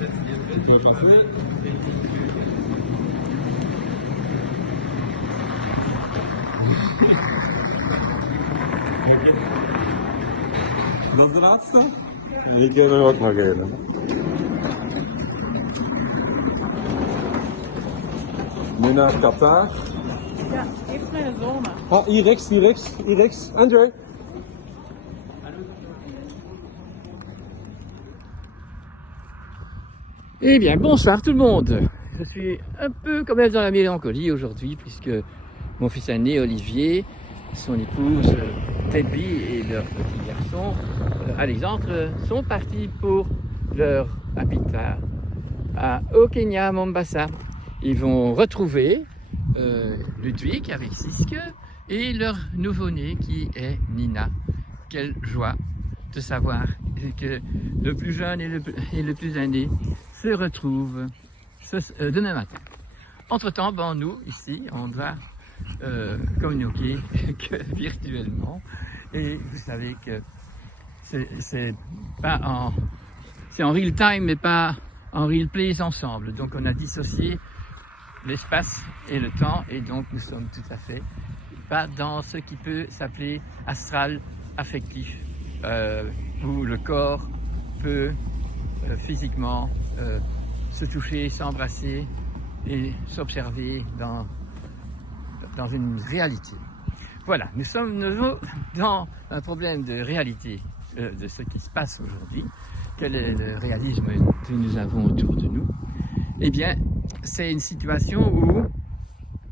Tu veux passer? Oké. Dat is de laatste? Die kunnen we ook nog even. Nu naar Qatar. Ja, even naar de zone. Ah, hier rechts, hier rechts, hier rechts. Andrew. Eh bien, bonsoir tout le monde. Je suis un peu quand même dans la mélancolie aujourd'hui puisque mon fils aîné Olivier, son épouse Debbie et leur petit garçon Alexandre sont partis pour leur habitat au Kenya, à Mombasa. Ils vont retrouver Ludwig avec Siske et leur nouveau-né qui est Nina. Quelle joie de savoir que le plus jeune et le plus aîné se retrouvent demain matin. Entre-temps, ben, nous, ici, on doit communiquer que virtuellement. Et vous savez que c'est en real time, mais pas en real place ensemble. Donc on a dissocié l'espace et le temps, et donc nous sommes tout à fait pas dans ce qui peut s'appeler astral affectif, où le corps peut physiquement se toucher, s'embrasser et s'observer dans une réalité. Voilà, nous sommes nouveau dans un problème de réalité de ce qui se passe aujourd'hui. Quel est le réalisme que nous avons autour de nous? Eh bien, c'est une situation où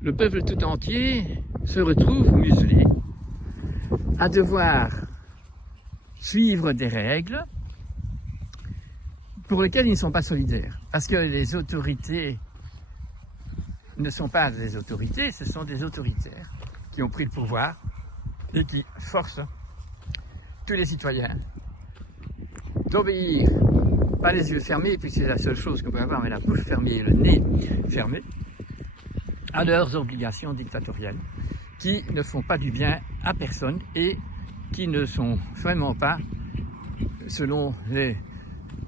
le peuple tout entier se retrouve muselé à devoir suivre des règles pour lesquelles ils ne sont pas solidaires. Parce que les autorités ne sont pas des autorités, ce sont des autoritaires qui ont pris le pouvoir et qui forcent tous les citoyens d'obéir, pas les yeux fermés, puisque c'est la seule chose qu'on peut avoir, mais la bouche fermée et le nez fermé, à leurs obligations dictatoriales, qui ne font pas du bien à personne et qui ne sont vraiment pas, selon les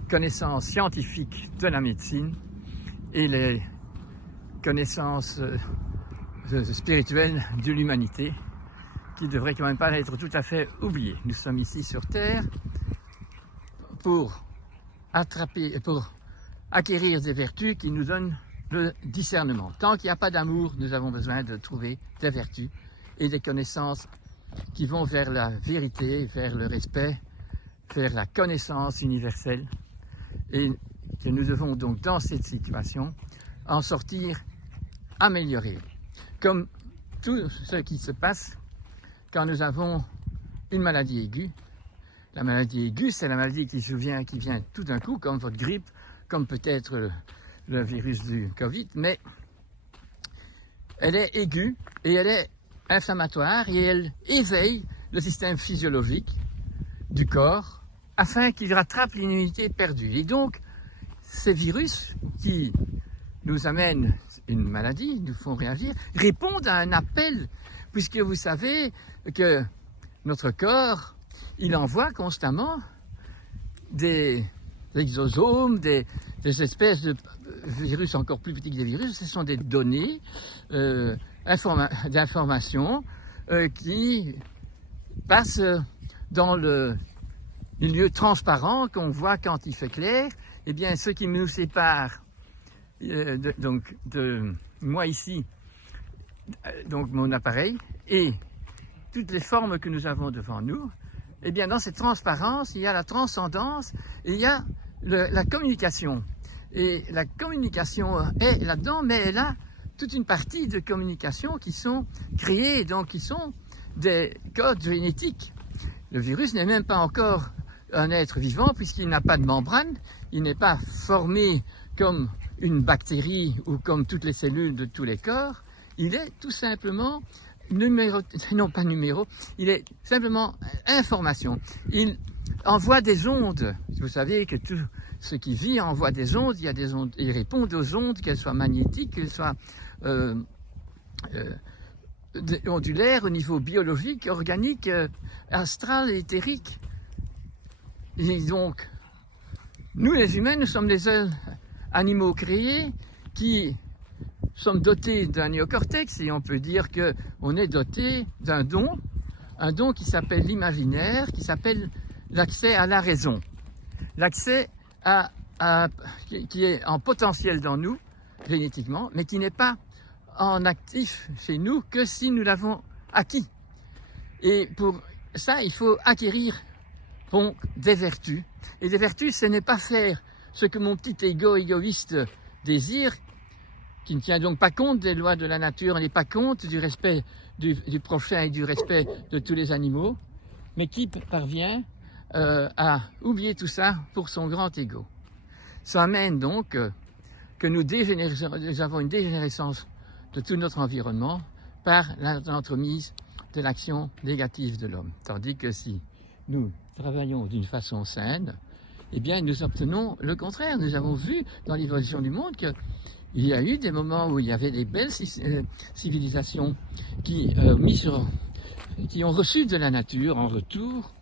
connaissances scientifiques de la médecine et les connaissances spirituelles de l'humanité, qui ne devraient quand même pas être tout à fait oubliées. Nous sommes ici sur Terre pour acquérir des vertus qui nous donnent le discernement. Tant qu'il n'y a pas d'amour, nous avons besoin de trouver des vertus et des connaissances qui vont vers la vérité, vers le respect, vers la connaissance universelle. Et que nous devons donc, dans cette situation, en sortir améliorés. Comme tout ce qui se passe quand nous avons une maladie aiguë. La maladie aiguë, c'est la maladie qui vient tout d'un coup, comme votre grippe, comme peut-être le virus du Covid, mais elle est aiguë et elle est inflammatoire et elle éveille le système physiologique du corps afin qu'il rattrape l'immunité perdue. Et donc, ces virus qui nous amènent une maladie, nous font réagir, répondent à un appel, puisque vous savez que notre corps, il envoie constamment des exosomes, des espèces de virus encore plus petits que des virus. Ce sont des données d'informations qui passent dans le milieu transparent qu'on voit quand il fait clair. Eh bien, ce qui nous sépare de moi ici, donc mon appareil, et toutes les formes que nous avons devant nous, eh bien, dans cette transparence, il y a la transcendance et il y a la communication. Et la communication est là-dedans, mais elle a toute une partie de communication qui sont créées, donc qui sont des codes génétiques. Le virus n'est même pas encore un être vivant puisqu'il n'a pas de membrane, il n'est pas formé comme une bactérie ou comme toutes les cellules de tous les corps, il est tout simplement il est simplement information. Il envoie des ondes. Vous savez que tout ce qui vit envoie des ondes, il y a des ondes, il répond aux ondes, qu'elles soient magnétiques, qu'elles soient ondulaires au niveau biologique, organique, astral, éthérique. Et donc, Nous, les humains, nous sommes les seuls animaux créés qui sommes dotés d'un néocortex, et on peut dire qu'on est doté d'un don, un don qui s'appelle l'imaginaire, qui s'appelle l'accès à la raison, l'accès qui est en potentiel dans nous, génétiquement, mais qui n'est pas en actif chez nous que si nous l'avons acquis. Et pour ça, il faut acquérir donc des vertus. Et des vertus, ce n'est pas faire ce que mon petit ego égoïste désire, qui ne tient donc pas compte des lois de la nature, n'est pas compte du respect du prochain et du respect de tous les animaux, mais qui parvient à oublier tout ça pour son grand ego. Ça amène donc que nous avons une dégénérescence de tout notre environnement par l'entremise de l'action négative de l'homme. Tandis que si nous travaillons d'une façon saine, eh bien nous obtenons le contraire. Nous avons vu dans l'évolution du monde qu'il y a eu des moments où il y avait des belles civilisations qui ont reçu de la nature en retour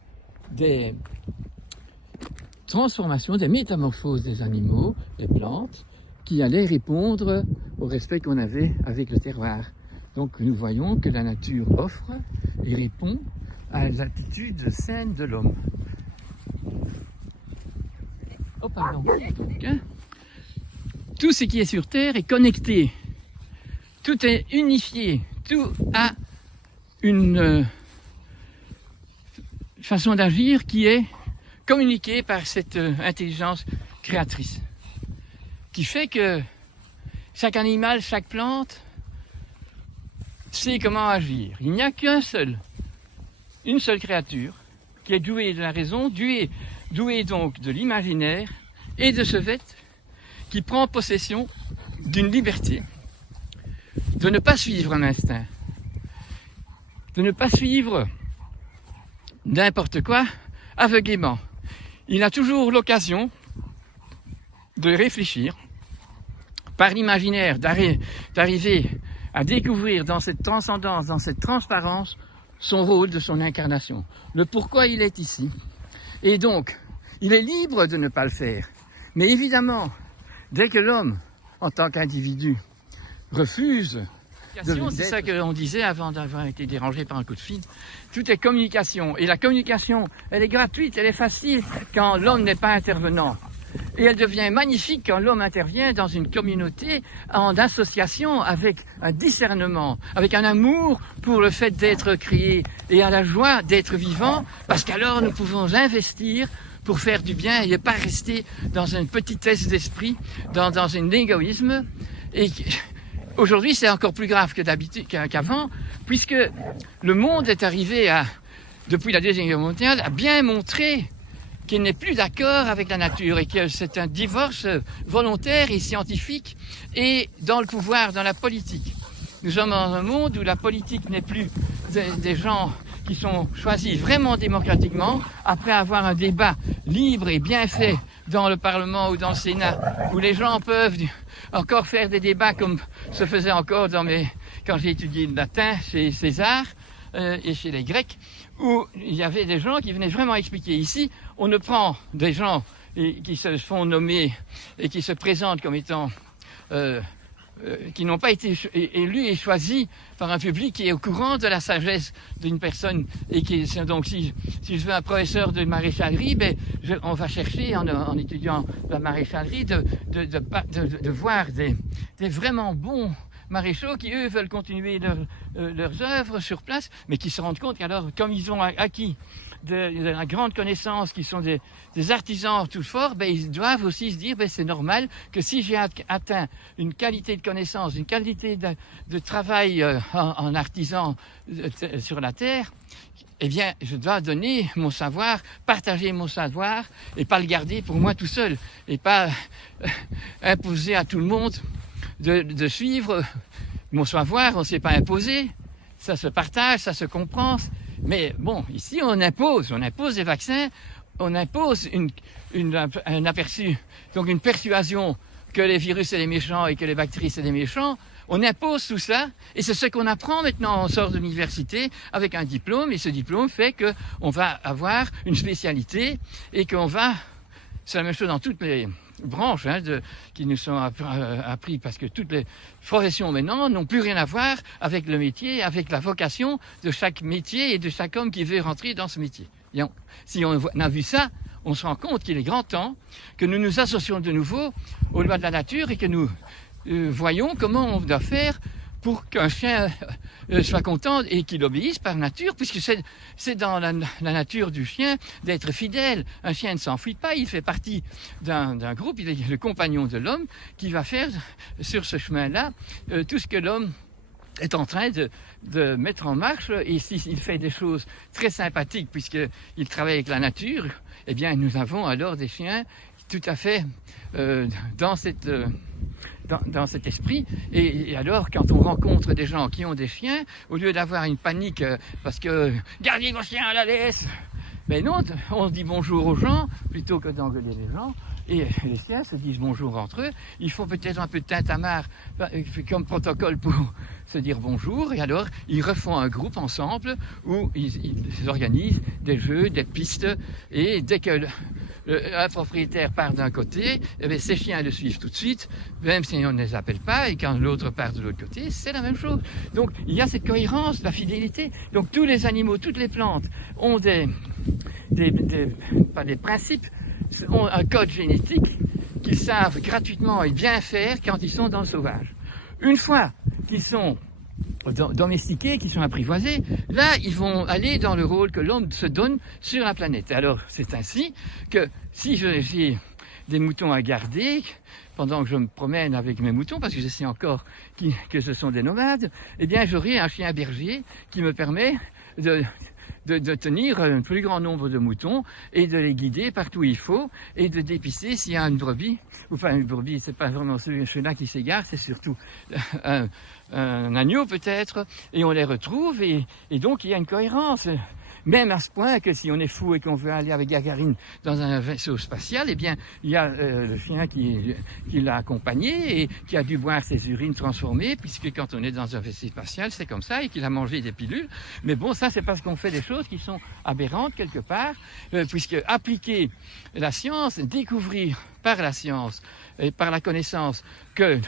des transformations, des métamorphoses des animaux, des plantes, qui allaient répondre au respect qu'on avait avec le terroir. Donc nous voyons que la nature offre et répond à l'attitude saine de l'homme. Oh pardon, donc, hein. Tout ce qui est sur Terre est connecté, tout est unifié, tout a une façon d'agir qui est communiquée par cette intelligence créatrice, qui fait que chaque animal, chaque plante sait comment agir. Il n'y a une seule créature qui est douée de la raison, douée donc de l'imaginaire, et de ce fait qui prend possession d'une liberté, de ne pas suivre un instinct, de ne pas suivre n'importe quoi aveuglément. Il a toujours l'occasion de réfléchir par l'imaginaire, d'arriver à découvrir dans cette transcendance, dans cette transparence, son rôle de son incarnation, le pourquoi il est ici. Et donc, il est libre de ne pas le faire. Mais évidemment, dès que l'homme, en tant qu'individu, refuse c'est ça qu'on disait avant d'avoir été dérangé par un coup de fil, tout est communication. Et la communication, elle est gratuite, elle est facile quand l'homme n'est pas intervenant. Et elle devient magnifique quand l'homme intervient dans une communauté en association avec un discernement, avec un amour pour le fait d'être créé et à la joie d'être vivant, parce qu'alors nous pouvons investir pour faire du bien et ne pas rester dans une petitesse d'esprit, dans un égoïsme. Et aujourd'hui, c'est encore plus grave que d'habitude qu'avant, puisque le monde est arrivé depuis la Deuxième Guerre mondiale, à bien montrer qu'il n'est plus d'accord avec la nature et que c'est un divorce volontaire et scientifique et dans le pouvoir, dans la politique. Nous sommes dans un monde où la politique n'est plus des gens qui sont choisis vraiment démocratiquement après avoir un débat libre et bien fait dans le Parlement ou dans le Sénat, où les gens peuvent encore faire des débats comme se faisait encore quand j'ai étudié le latin chez César et chez les Grecs, où il y avait des gens qui venaient vraiment expliquer. Ici, on ne prend des gens qui se font nommer et qui se présentent comme étant qui n'ont pas été élus et choisis par un public qui est au courant de la sagesse d'une personne et donc si je veux un professeur de maréchalerie, on va chercher en étudiant la maréchalerie de voir des vraiment bons maréchaux qui eux veulent continuer leurs œuvres sur place, mais qui se rendent compte qu'alors comme ils ont acquis de la grande connaissance, qui sont des artisans tout forts, ils doivent aussi se dire c'est normal que si j'ai atteint une qualité de connaissance, une qualité de travail en artisan sur la terre, eh bien je dois donner mon savoir, partager mon savoir et pas le garder pour moi tout seul et pas imposer à tout le monde de suivre mon savoir. On ne s'est pas imposé, ça se partage, ça se comprend. Mais bon, ici on impose des vaccins, on impose un aperçu, donc une persuasion que les virus c'est des méchants et que les bactéries c'est des méchants. On impose tout ça et c'est ce qu'on apprend maintenant. On sort de l'université avec un diplôme et ce diplôme fait qu'on va avoir une spécialité et qu'on va c'est la même chose dans toutes les branches qui nous sont appris, parce que toutes les professions maintenant n'ont plus rien à voir avec le métier, avec la vocation de chaque métier et de chaque homme qui veut rentrer dans ce métier. Si on a vu ça, on se rend compte qu'il est grand temps que nous nous associons de nouveau aux lois de la nature et que nous voyons comment on doit faire pour qu'un chien soit content et qu'il obéisse par nature, puisque c'est dans la nature du chien d'être fidèle. Un chien ne s'enfuit pas, il fait partie d'un groupe, il est le compagnon de l'homme qui va faire sur ce chemin-là tout ce que l'homme est en train de mettre en marche. Et s'il fait des choses très sympathiques puisqu'il travaille avec la nature, eh bien nous avons alors des chiens tout à fait dans cet esprit. Et alors, quand on rencontre des gens qui ont des chiens, au lieu d'avoir une panique parce que « gardez vos chiens à la laisse », mais non, on dit bonjour aux gens plutôt que d'engueuler les gens. Et les chiens se disent bonjour entre eux. Ils font peut-être un peu de tintamarre comme protocole pour se dire bonjour. Et alors, ils refont un groupe ensemble où ils organisent des jeux, des pistes. Et dès que un propriétaire part d'un côté, eh bien, ces chiens le suivent tout de suite, même si on ne les appelle pas. Et quand l'autre part de l'autre côté, c'est la même chose. Donc, il y a cette cohérence, la fidélité. Donc, tous les animaux, toutes les plantes ont pas des principes, ont un code génétique qu'ils savent gratuitement et bien faire quand ils sont dans le sauvage. Une fois qu'ils sont domestiqués, qu'ils sont apprivoisés, là, ils vont aller dans le rôle que l'homme se donne sur la planète. Alors, c'est ainsi que si j'ai des moutons à garder, pendant que je me promène avec mes moutons, parce que je sais encore que ce sont des nomades, eh bien, j'aurai un chien berger qui me permet de tenir un plus grand nombre de moutons et de les guider partout où il faut et de dépister s'il y a une brebis, enfin une brebis, c'est pas vraiment celui-là qui s'égare, c'est surtout un agneau peut-être, et on les retrouve et donc il y a une cohérence. Même à ce point que si on est fou et qu'on veut aller avec Gagarine dans un vaisseau spatial, eh bien, il y a le chien qui l'a accompagné et qui a dû boire ses urines transformées, puisque quand on est dans un vaisseau spatial, c'est comme ça, et qu'il a mangé des pilules. Mais bon, ça, c'est parce qu'on fait des choses qui sont aberrantes quelque part, puisque appliquer la science, découvrir par la science et par la connaissance que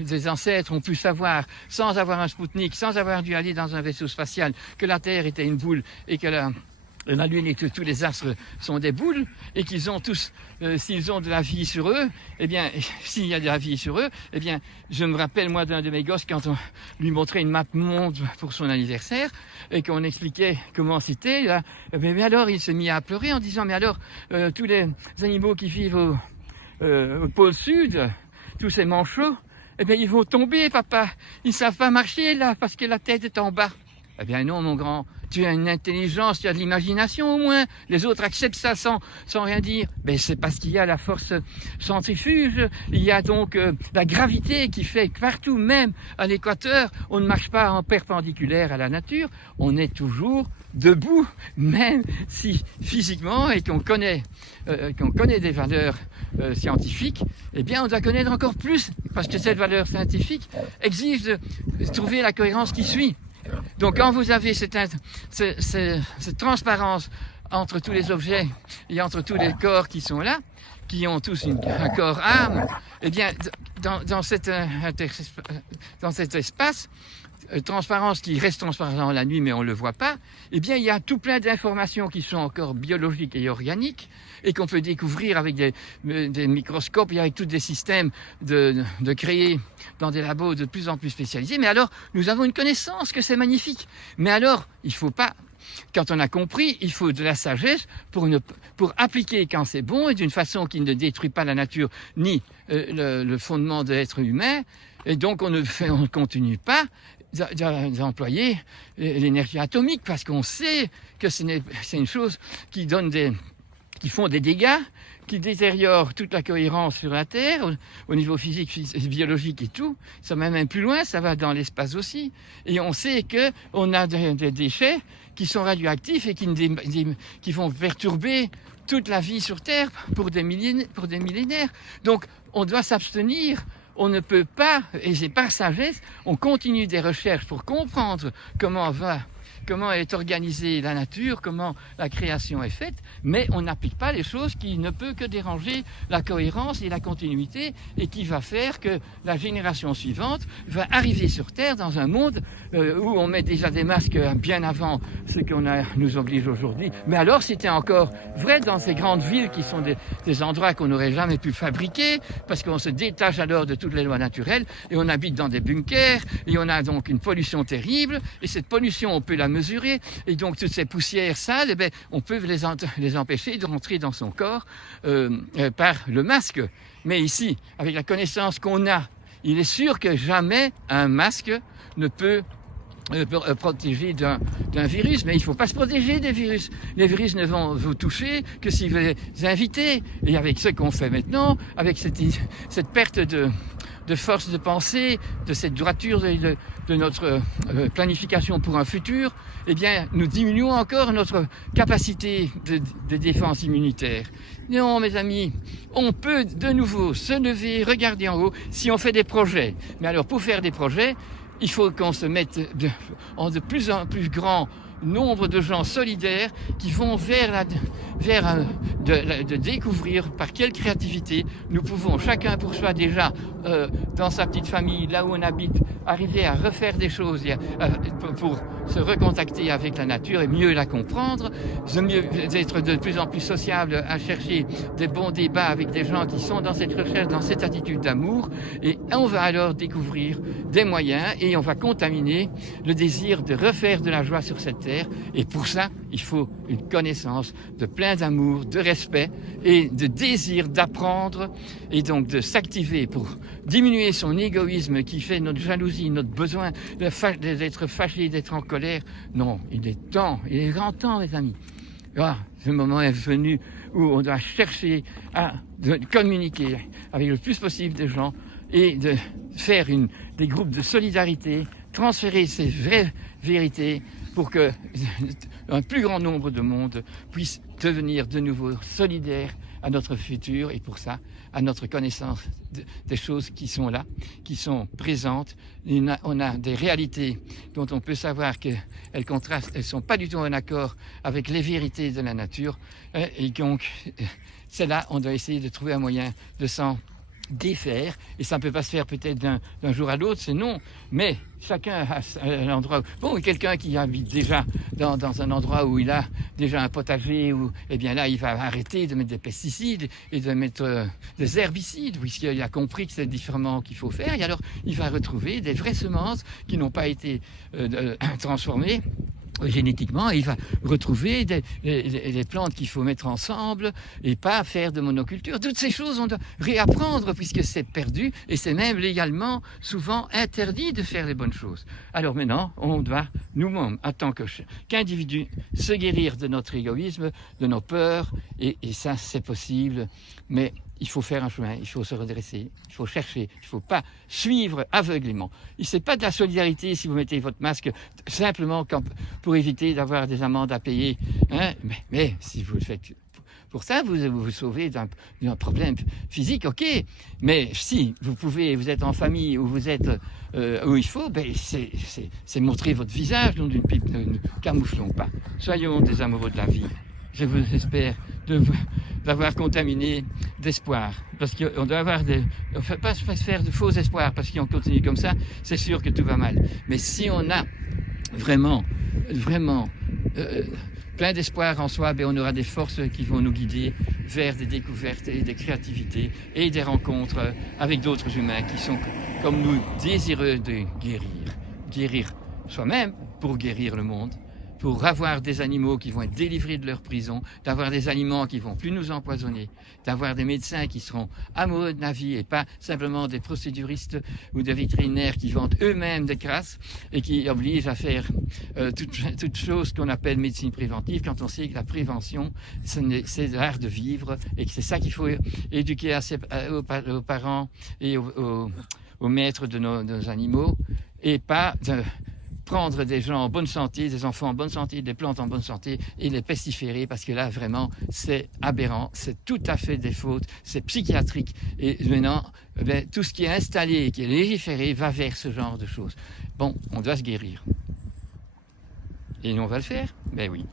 des ancêtres ont pu savoir, sans avoir un Spoutnik, sans avoir dû aller dans un vaisseau spatial, que la Terre était une boule et que la Lune et que tous les astres sont des boules, et qu'ils ont tous, s'ils ont de la vie sur eux, eh bien, s'il y a de la vie sur eux, eh bien, je me rappelle, moi, d'un de mes gosses, quand on lui montrait une map monde pour son anniversaire, et qu'on expliquait comment c'était, là, mais alors, il s'est mis à pleurer en disant, mais alors, tous les animaux qui vivent au pôle sud, tous ces manchots, eh bien, ils vont tomber, papa. Ils ne savent pas marcher, là, parce que la tête est en bas. Eh bien, non, mon grand. Tu as une intelligence, tu as de l'imagination, au moins. Les autres acceptent ça sans rien dire. Mais c'est parce qu'il y a la force centrifuge. Il y a donc la gravité qui fait que partout, même à l'équateur, on ne marche pas en perpendiculaire à la nature. On est toujours debout, même si physiquement, et qu'on connaît des valeurs scientifiques, eh bien on doit connaître encore plus, parce que cette valeur scientifique exige de trouver la cohérence qui suit. Donc quand vous avez cette transparence entre tous les objets et entre tous les corps qui sont là, qui ont tous un corps âme, eh bien dans cet espace, transparence qui reste transparent la nuit mais on ne le voit pas, eh bien il y a tout plein d'informations qui sont encore biologiques et organiques et qu'on peut découvrir avec des microscopes et avec tous des systèmes de créer dans des labos de plus en plus spécialisés. Mais alors, nous avons une connaissance que c'est magnifique. Mais alors, il ne faut pas, quand on a compris, il faut de la sagesse pour appliquer quand c'est bon et d'une façon qui ne détruit pas la nature ni le fondement de l'être humain. Et donc, on ne continue pas d'employer l'énergie atomique parce qu'on sait que c'est une chose qui font des dégâts, qui détériorent toute la cohérence sur la Terre, au niveau physique, biologique et tout. Ça va même plus loin, ça va dans l'espace aussi. Et on sait qu'on a des déchets qui sont radioactifs et qui vont perturber toute la vie sur Terre pour des millénaires. Donc, on doit s'abstenir. On ne peut pas, et c'est par sagesse, on continue des recherches pour comprendre comment va comment est organisée la nature, comment la création est faite, mais on n'applique pas les choses qui ne peuvent que déranger la cohérence et la continuité et qui va faire que la génération suivante va arriver sur Terre dans un monde où on met déjà des masques bien avant ce qu'on nous oblige aujourd'hui. Mais alors c'était encore vrai dans ces grandes villes qui sont des endroits qu'on n'aurait jamais pu fabriquer parce qu'on se détache alors de toutes les lois naturelles et on habite dans des bunkers et on a donc une pollution terrible et cette pollution on peut la mesurer et donc toutes ces poussières sales, eh bien, on peut les empêcher de rentrer dans son corps par le masque. Mais ici, avec la connaissance qu'on a, il est sûr que jamais un masque ne peut protéger d'un virus, mais il ne faut pas se protéger des virus. Les virus ne vont vous toucher que si vous les invitez. Et avec ce qu'on fait maintenant, avec cette perte de force de pensée, de cette droiture de notre planification pour un futur, eh bien, nous diminuons encore notre capacité de défense immunitaire. Non, mes amis, on peut de nouveau se lever, regarder en haut, si on fait des projets. Mais alors, pour faire des projets, il faut qu'on se mette en de plus en plus grand nombre de gens solidaires qui vont vers de découvrir par quelle créativité nous pouvons, chacun pour soi déjà, dans sa petite famille, là où on habite, arriver à refaire des choses pour se recontacter avec la nature et mieux la comprendre, d'être de plus en plus sociable, à chercher des bons débats avec des gens qui sont dans cette recherche, dans cette attitude d'amour, et on va alors découvrir des moyens et on va contaminer le désir de refaire de la joie sur cette terre. Et pour ça, il faut une connaissance de plein d'amour, de respect et de désir d'apprendre et donc de s'activer pour diminuer son égoïsme qui fait notre jalousie, notre besoin d'être fâché, d'être en colère. Non, il est grand temps, mes amis. Ah, ce moment est venu où on doit chercher à communiquer avec le plus possible de gens et de faire des groupes de solidarité, transférer ces vraies vérités pour que un plus grand nombre de monde puisse devenir de nouveau solidaire à notre futur et pour ça, à notre connaissance des choses qui sont là, qui sont présentes. On a des réalités dont on peut savoir qu'elles contrastent, elles ne sont pas du tout en accord avec les vérités de la nature. Et donc, c'est là, on doit essayer de trouver un moyen de s'en défaire, et ça ne peut pas se faire peut-être d'un jour à l'autre, c'est non, mais chacun a un endroit. Bon, quelqu'un qui habite déjà dans un endroit où il a déjà un potager, eh bien là, il va arrêter de mettre des pesticides et de mettre des herbicides, puisqu'il a compris que c'est différemment qu'il faut faire, et alors il va retrouver des vraies semences qui n'ont pas été transformées génétiquement, et il va retrouver les plantes qu'il faut mettre ensemble et pas faire de monoculture. Toutes ces choses, on doit réapprendre puisque c'est perdu et c'est même légalement souvent interdit de faire les bonnes choses. Alors maintenant, on doit nous-mêmes, en tant qu'individus, se guérir de notre égoïsme, de nos peurs, et ça c'est possible, mais il faut faire un chemin, il faut se redresser, il faut chercher, il ne faut pas suivre aveuglément. Ce n'est pas de la solidarité si vous mettez votre masque simplement pour éviter d'avoir des amendes à payer. Hein, mais si vous le faites pour ça, vous vous sauvez d'un problème physique, ok. Mais si vous êtes en famille ou vous êtes où il faut, ben c'est montrer votre visage, non d'une pipe, ne camouflons pas. Soyons des amoureux de la vie. Je vous espère d'avoir contaminé d'espoir. Parce qu'on doit avoir on ne fait pas se faire de faux espoirs, parce qu'on continue comme ça, c'est sûr que tout va mal. Mais si on a vraiment plein d'espoir en soi, ben on aura des forces qui vont nous guider vers des découvertes et des créativités et des rencontres avec d'autres humains qui sont comme nous désireux de guérir soi-même pour guérir le monde, pour avoir des animaux qui vont être délivrés de leur prison, d'avoir des aliments qui vont plus nous empoisonner, d'avoir des médecins qui seront amoureux de la vie et pas simplement des procéduristes ou des vétérinaires qui vendent eux-mêmes des crasses et qui obligent à faire toute chose qu'on appelle médecine préventive quand on sait que la prévention, c'est l'art de vivre et que c'est ça qu'il faut éduquer aux parents et aux maîtres de nos animaux et pas prendre des gens en bonne santé, des enfants en bonne santé, des plantes en bonne santé et les pestiférer parce que là vraiment c'est aberrant, c'est tout à fait des fautes, c'est psychiatrique et maintenant tout ce qui est installé et qui est légiféré va vers ce genre de choses. Bon, on doit se guérir. Et nous, on va le faire. Ben oui.